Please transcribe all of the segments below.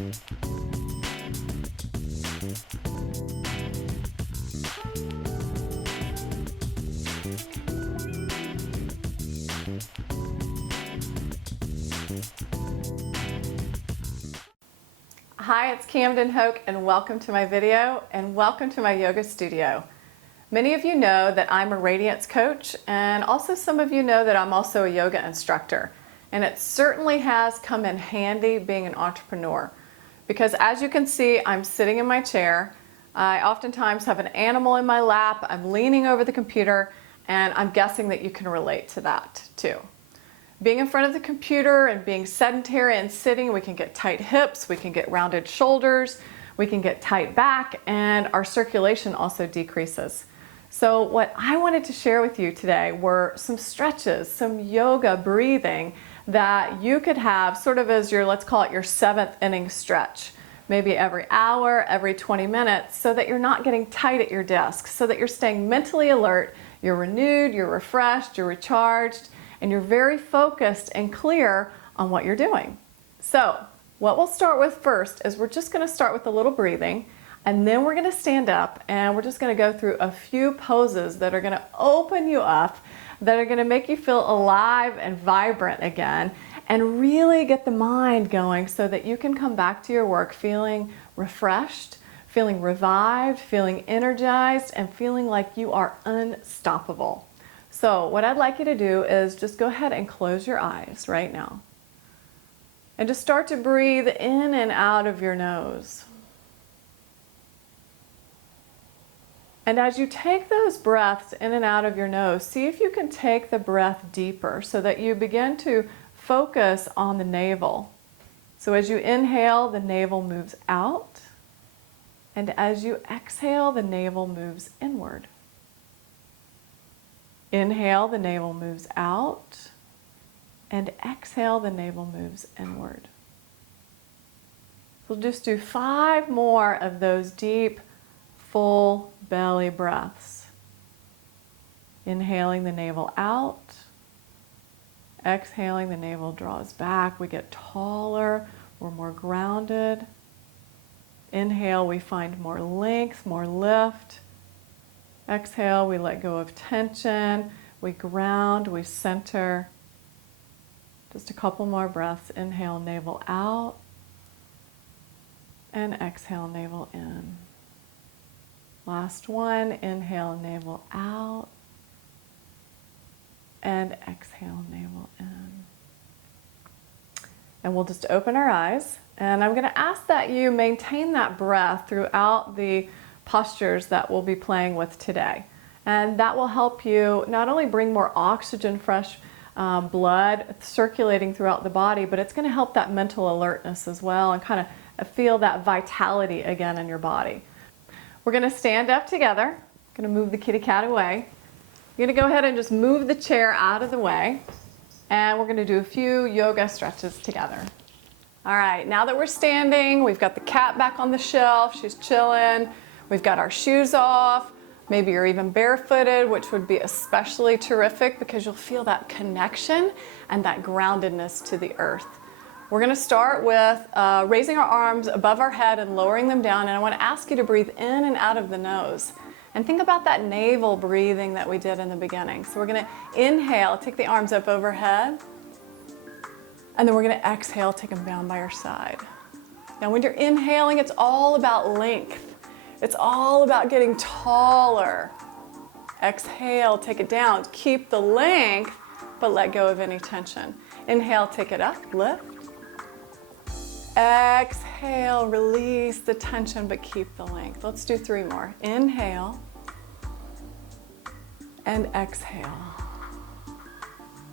Hi, it's Camden Hoch and welcome to my video and welcome to my yoga studio. Many of you know that I'm a radiance coach, and also some of you know that I'm also a yoga instructor. And it certainly has come in handy being an entrepreneur, because as you can see, I'm sitting in my chair. I oftentimes have an animal in my lap, I'm leaning over the computer, and I'm guessing that you can relate to that too. Being in front of the computer and being sedentary and sitting, we can get tight hips, we can get rounded shoulders, we can get tight back, and our circulation also decreases. So what I wanted to share with you today were some stretches, some yoga breathing that you could have sort of as your, let's call it your 7th inning stretch. Maybe every hour, every 20 minutes, so that you're not getting tight at your desk, so that you're staying mentally alert, you're renewed, you're refreshed, you're recharged, and you're very focused and clear on what you're doing. So what we'll start with first is we're just going to start with a little breathing, and then we're going to stand up and we're just going to go through a few poses that are going to open you up, that are going to make you feel alive and vibrant again, and really get the mind going so that you can come back to your work feeling refreshed, feeling revived, feeling energized, and feeling like you are unstoppable. So what I'd like you to do is just go ahead and close your eyes right now. And just start to breathe in and out of your nose. And as you take those breaths in and out of your nose, see if you can take the breath deeper so that you begin to focus on the navel. So as you inhale, the navel moves out. And as you exhale, the navel moves inward. Inhale, the navel moves out, and exhale, the navel moves inward. We'll just do 5 more of those deep, full belly breaths. Inhaling, the navel out. Exhaling, the navel draws back. We get taller, we're more grounded. Inhale, we find more length, more lift. Exhale, we let go of tension, we ground, we center. Just a couple more breaths. Inhale, navel out, and exhale, navel in. Last one. Inhale, navel out, and exhale, navel in. And we'll just open our eyes, and I'm going to ask that you maintain that breath throughout the postures that we'll be playing with today. And that will help you not only bring more oxygen, fresh blood circulating throughout the body, but it's going to help that mental alertness as well and kind of feel that vitality again in your body. We're going to stand up together. I'm going to move the kitty cat away. You're going to go ahead and just move the chair out of the way, and we're going to do a few yoga stretches together. All right, now that we're standing, we've got the cat back on the shelf. She's chilling. We've got our shoes off. Maybe you're even barefooted, which would be especially terrific because you'll feel that connection and that groundedness to the earth. We're going to start with raising our arms above our head and lowering them down, and I want to ask you to breathe in and out of the nose. And think about that navel breathing that we did in the beginning. So we're going to inhale, take the arms up overhead, and then we're going to exhale, take them down by your side. Now when you're inhaling, it's all about length. It's all about getting taller. Exhale, take it down. Keep the length, but let go of any tension. Inhale, take it up, lift. Exhale, release the tension, but keep the length. Let's do 3 more. Inhale and exhale.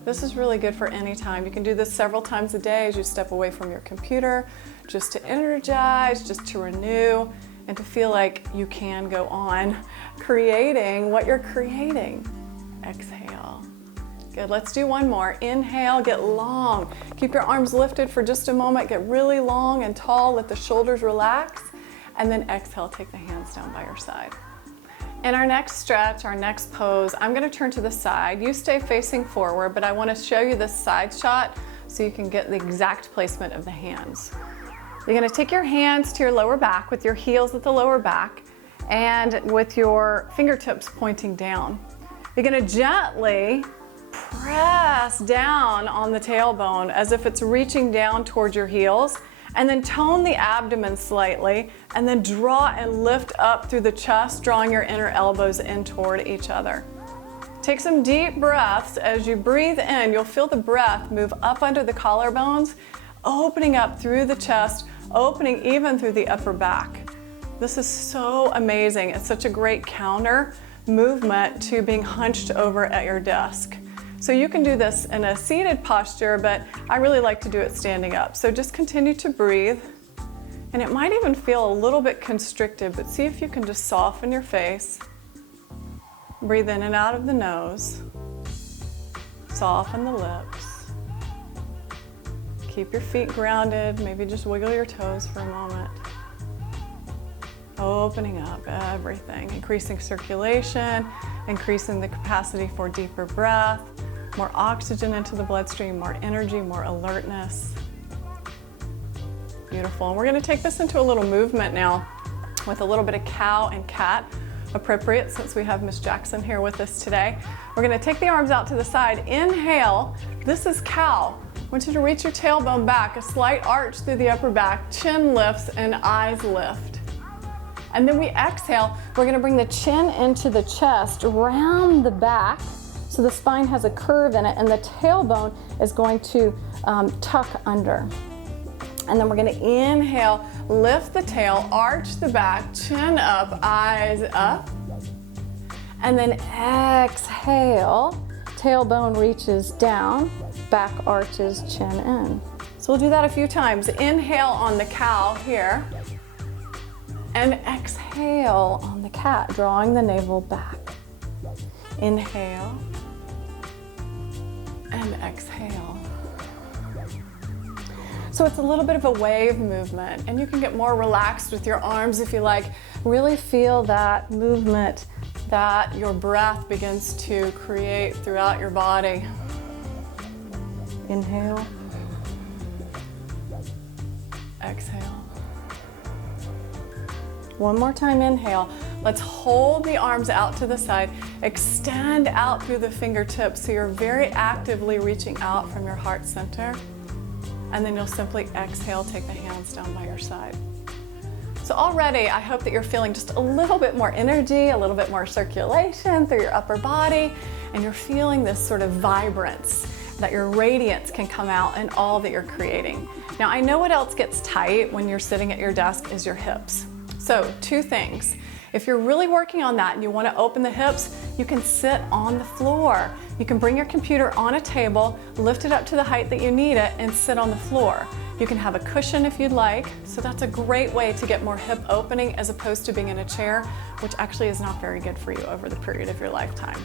This is really good for any time. You can do this several times a day as you step away from your computer, just to energize, just to renew, and to feel like you can go on creating what you're creating. Exhale. Good, let's do 1 more. Inhale, get long. Keep your arms lifted for just a moment. Get really long and tall. Let the shoulders relax. And then exhale, take the hands down by your side. In our next stretch, our next pose, I'm going to turn to the side. You stay facing forward, but I want to show you this side shot so you can get the exact placement of the hands. You're gonna take your hands to your lower back with your heels at the lower back and with your fingertips pointing down. You're gonna gently press down on the tailbone as if it's reaching down towards your heels, and then tone the abdomen slightly, and then draw and lift up through the chest, drawing your inner elbows in toward each other. Take some deep breaths. As you breathe in, you'll feel the breath move up under the collarbones, opening up through the chest, opening even through the upper back. This is so amazing. It's such a great counter movement to being hunched over at your desk. So you can do this in a seated posture, but I really like to do it standing up. So just continue to breathe. And it might even feel a little bit constricted, but see if you can just soften your face. Breathe in and out of the nose. Soften the lips. Keep your feet grounded. Maybe just wiggle your toes for a moment. Opening up everything, increasing circulation, increasing the capacity for deeper breath, more oxygen into the bloodstream, more energy, more alertness. Beautiful. And we're going to take this into a little movement now with a little bit of cow and cat, appropriate since we have Miss Jackson here with us today. We're going to take the arms out to the side. Inhale. This is cow. I want you to reach your tailbone back, a slight arch through the upper back, chin lifts and eyes lift. And then we exhale. We're going to bring the chin into the chest, round the back, so the spine has a curve in it, and the tailbone is going to tuck under. And then we're going to inhale, lift the tail, arch the back, chin up, eyes up. And then exhale, tailbone reaches down, back arches, chin in. So we'll do that a few times. Inhale on the cow here. And exhale on the cat, drawing the navel back. Inhale. And exhale. So it's a little bit of a wave movement, and you can get more relaxed with your arms if you like. Really feel that movement that your breath begins to create throughout your body. Inhale. Exhale. One more time, inhale. Let's hold the arms out to the side. Extend out through the fingertips so you're very actively reaching out from your heart center. And then you'll simply exhale, take the hands down by your side. So already, I hope that you're feeling just a little bit more energy, a little bit more circulation through your upper body, and you're feeling this sort of vibrance, that your radiance can come out in all that you're creating. Now, I know what else gets tight when you're sitting at your desk is your hips. So, two things. If you're really working on that and you want to open the hips, you can sit on the floor. You can bring your computer on a table, lift it up to the height that you need it, and sit on the floor. You can have a cushion if you'd like. So that's a great way to get more hip opening as opposed to being in a chair, which actually is not very good for you over the period of your lifetime.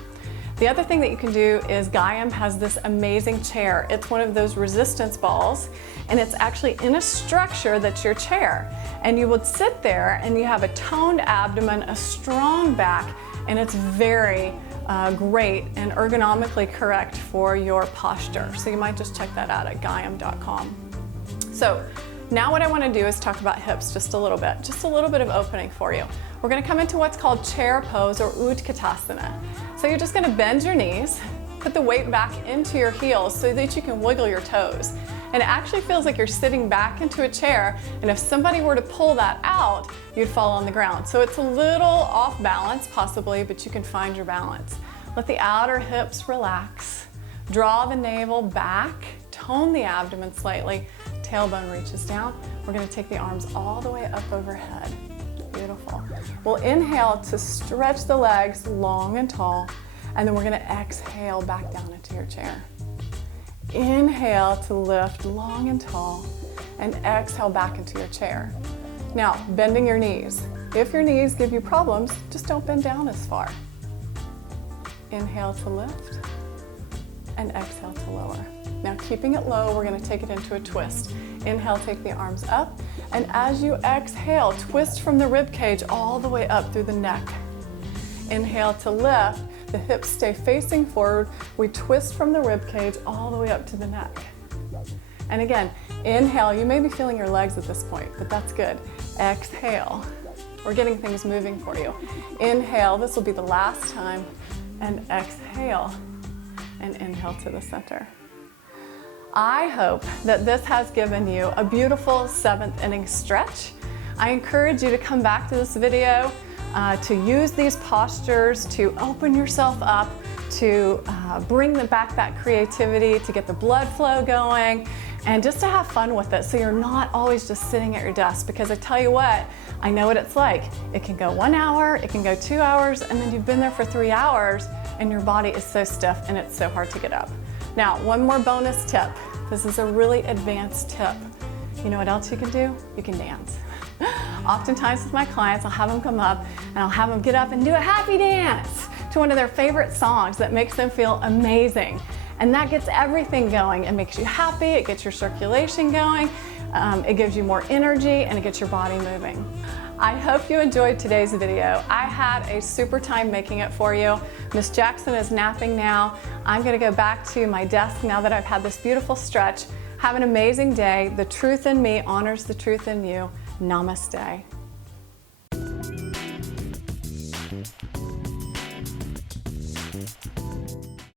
The other thing that you can do is Gaiam has this amazing chair. It's one of those resistance balls, and it's actually in a structure that's your chair. And you would sit there and you have a toned abdomen, a strong back, and it's very great and ergonomically correct for your posture. So you might just check that out at Gaiam.com. So now what I want to do is talk about hips just a little bit of opening for you. We're going to come into what's called chair pose or Utkatasana. So you're just going to bend your knees, put the weight back into your heels so that you can wiggle your toes. And it actually feels like you're sitting back into a chair, and if somebody were to pull that out, you'd fall on the ground. So it's a little off balance possibly, but you can find your balance. Let the outer hips relax. Draw the navel back, tone the abdomen slightly, tailbone reaches down. We're going to take the arms all the way up overhead. Beautiful. We'll inhale to stretch the legs long and tall, and then we're going to exhale back down into your chair. Inhale to lift long and tall, and exhale back into your chair. Now, bending your knees. If your knees give you problems, just don't bend down as far. Inhale to lift, and exhale to lower. Now, keeping it low, we're going to take it into a twist. Inhale, take the arms up, and as you exhale, twist from the rib cage all the way up through the neck. Inhale to lift, the hips stay facing forward. We twist from the rib cage all the way up to the neck. And again, Inhale, you may be feeling your legs at this point, but that's good. Exhale, we're getting things moving for you. Inhale, this will be the last time, and exhale, and inhale to the center. I hope that this has given you a beautiful 7th inning stretch. I encourage you to come back to this video, to use these postures to open yourself up, to bring back that creativity, to get the blood flow going, and just to have fun with it so you're not always just sitting at your desk. Because I tell you what, I know what it's like. It can go 1 hour, it can go 2 hours, and then you've been there for 3 hours and your body is so stiff and it's so hard to get up. Now, one more bonus tip. This is a really advanced tip. You know what else you can do? You can dance. Oftentimes with my clients, I'll have them come up and I'll have them get up and do a happy dance to one of their favorite songs that makes them feel amazing. And that gets everything going. It makes you happy, it gets your circulation going, it gives you more energy, and it gets your body moving. I hope you enjoyed today's video. I had a super time making it for you. Miss Jackson is napping now. I'm gonna go back to my desk now that I've had this beautiful stretch. Have an amazing day. The truth in me honors the truth in you. Namaste.